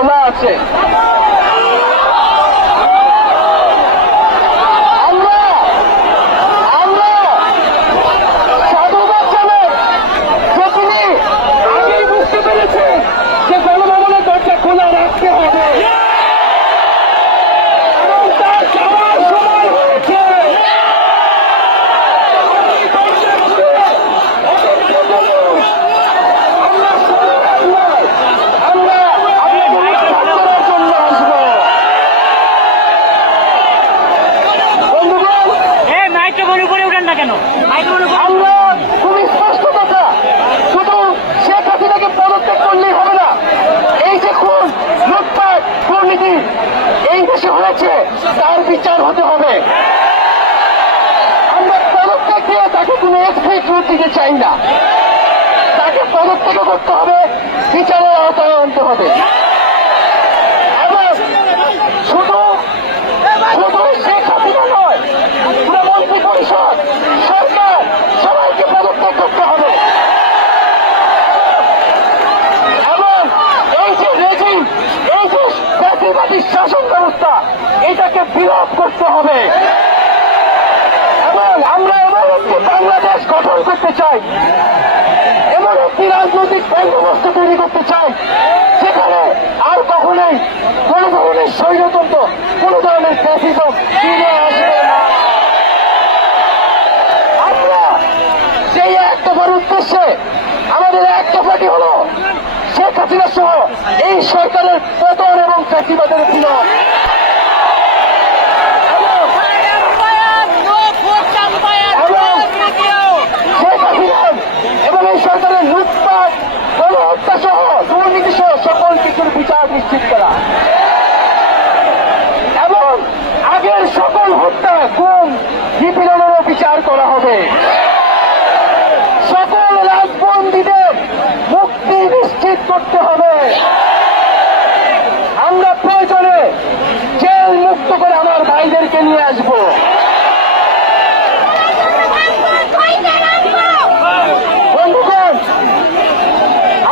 খোলা আছে। উপরে উঠেন না কেন? খুবই স্পষ্ট কথা। শুধু শেখ হাসিনাকে পদত্যাগ করলেই হবে না। এই যে খুন, লুটপাট, দুর্নীতি, এই দেশে হয়েছে, তার বিচার হতে হবে। আমরা পদত্যাগ দিয়ে তাকে কোনো এক্সপেক্ট দিতে চাই না। তাকে পদত্যাগ করতে হবে, বিচারের আওতায় আনতে হবে এবং শুধু শুধু শেখ হাসিনা নয় পুরো মন্ত্রী পরিষদ সরকার সবাইকে পদত্যাগ করতে হবে এবং এই যে রেজিম এই যে জাতিবাদী শাসন ব্যবস্থা এটাকে বিলোপ করতে হবে। এবং আমরা এমন একটি বাংলাদেশ গঠন করতে চাই। এমন একটি রাজনৈতিক বন্দোবস্ত তৈরি করতে চাই। সেখানে আর কখনোই কোন ধরনের স্বৈরতন্ত্র, কোন ধরনের ফ্যাসিজম ফিরে আসবে আমরা সেই এক দফার উদ্দেশ্যে আমাদের এক দফাটি হল শেখ হাসিনা সহ এই সরকারের পতন এবং ফ্যাসিবাদের বিলোপ এবং শেখ হাসিনা এবং এই সরকারের লুটপাট গণহত্যা সহ দুর্নীতি সহ সকল কিছুর বিচার নিশ্চিত করা এবং হত্যা খুন নিপীড়নেরও বিচার করা হবে? সকল রাজবন্দীদের মুক্তি নিশ্চিত করতে হবে। আমরা প্রয়োজনে জেল মুক্ত করে আমার ভাইদেরকে নিয়ে আসব বন্ধুগণ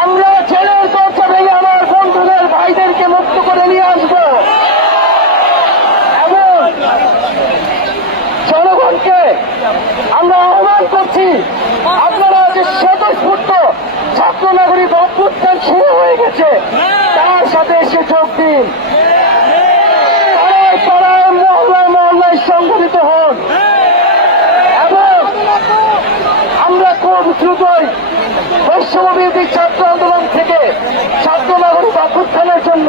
আমরা জেলের দরজা ভেঙে আমার বন্ধুদের ভাইদেরকে মুক্ত করে নিয়ে আসব এবং জনগণকে আমরা আহ্বান করছি, আপনারা যে স্বতঃস্ফূর্ত ছাত্র নাগরিক অভ্যুত্থান শুরু হয়ে গেছে, তার সাথে এসে যোগ দিন। সংগঠিত হন। এবং আমরা খুব দ্রুতই ছাত্র আন্দোলন থেকে ছাত্র নাগরিক অভ্যুত্থানের জন্য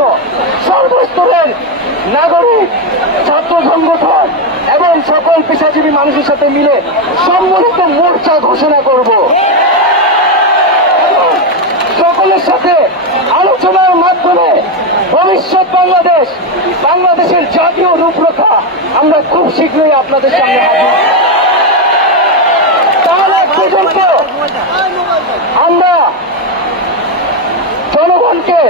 সর্বস্তরের নাগরিক সকল পেশাজীবী মানুষের সাথে মিলে সম্মিলিত মোর্চা ঘোষণা করব। সকলের সাথে আলোচনার মাধ্যমে ভবিষ্যৎ বাংলাদেশ, বাংলাদেশের জাতীয় রূপরেখা আমরা খুব শীঘ্রই আপনাদের সামনে হাজির আমরা জনগণকে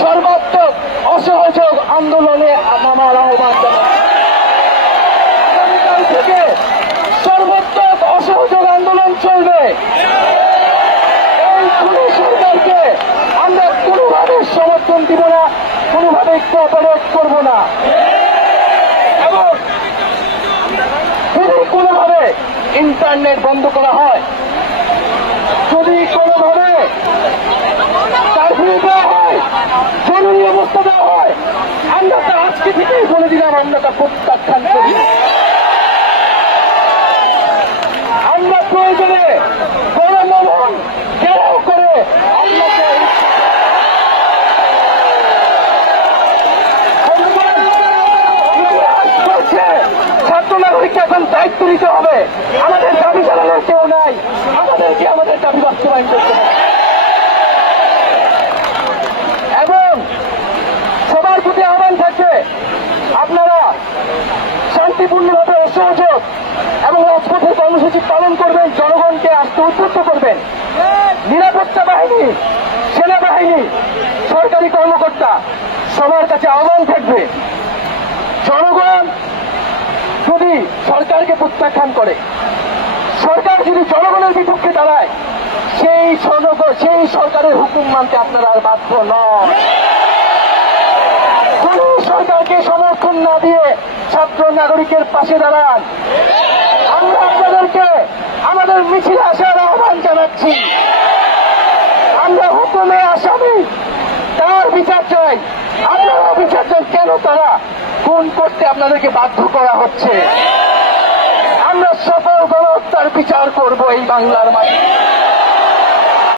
সর্বাত্মক অসহযোগ আন্দোলনে নামার আহ্বান জানাই থেকে সর্বাত্মক অসহযোগ আন্দোলন চলবে। এই খুনি সরকারকে আমরা কোনোভাবে সমর্থন দিব না, কোনোভাবে কোঅপারেট করব না। এবং যদি কোনোভাবে ইন্টারনেট বন্ধ করা হয়, যদি কোনোভাবে কারফিউ দেওয়া হয়, জরুরি অবস্থা দেওয়া হয়, আমরা তা আজকে থেকেই বলে দিলাম, আমরা তা প্রত্যাখ্যান হবে। আমাদের দাবি জানানোর কেউ নাই। আমাদেরকে আমাদের দাবি বাস্তবায়ন করতে হবে। এবং সবার প্রতি আহ্বান থাকছে আপনারা শান্তিপূর্ণভাবে অসহযোগ এবং রাজপথের কর্মসূচি পালন করবেন, জনগণকে আত্ম উদ্বুদ্ধ করবেন। নিরাপত্তা বাহিনী, সেনাবাহিনী, সরকারি কর্মকর্তা, সবার কাছে আহ্বান থাকবে। জনগণ যদি সরকারকে প্রত্যাখ্যান করে, সরকার যদি জনগণের বিপক্ষে দাঁড়ায়, সেই সেই সরকারের হুকুম মানতে আপনারা আর বাধ্য নয় সরকারকে সমর্থন না দিয়ে ছাত্র নাগরিকের পাশে দাঁড়ান, আমরা আপনাদেরকে আমাদের মিছিলে আসার আহ্বান জানাচ্ছি। আমরা হুকুমে আসামি, তার বিচার চাই। কেন তারা খুন করতে আপনাদেরকে বাধ্য করা হচ্ছে? আমরা সকল গণহত্যার বিচার করব এই বাংলার মাঝে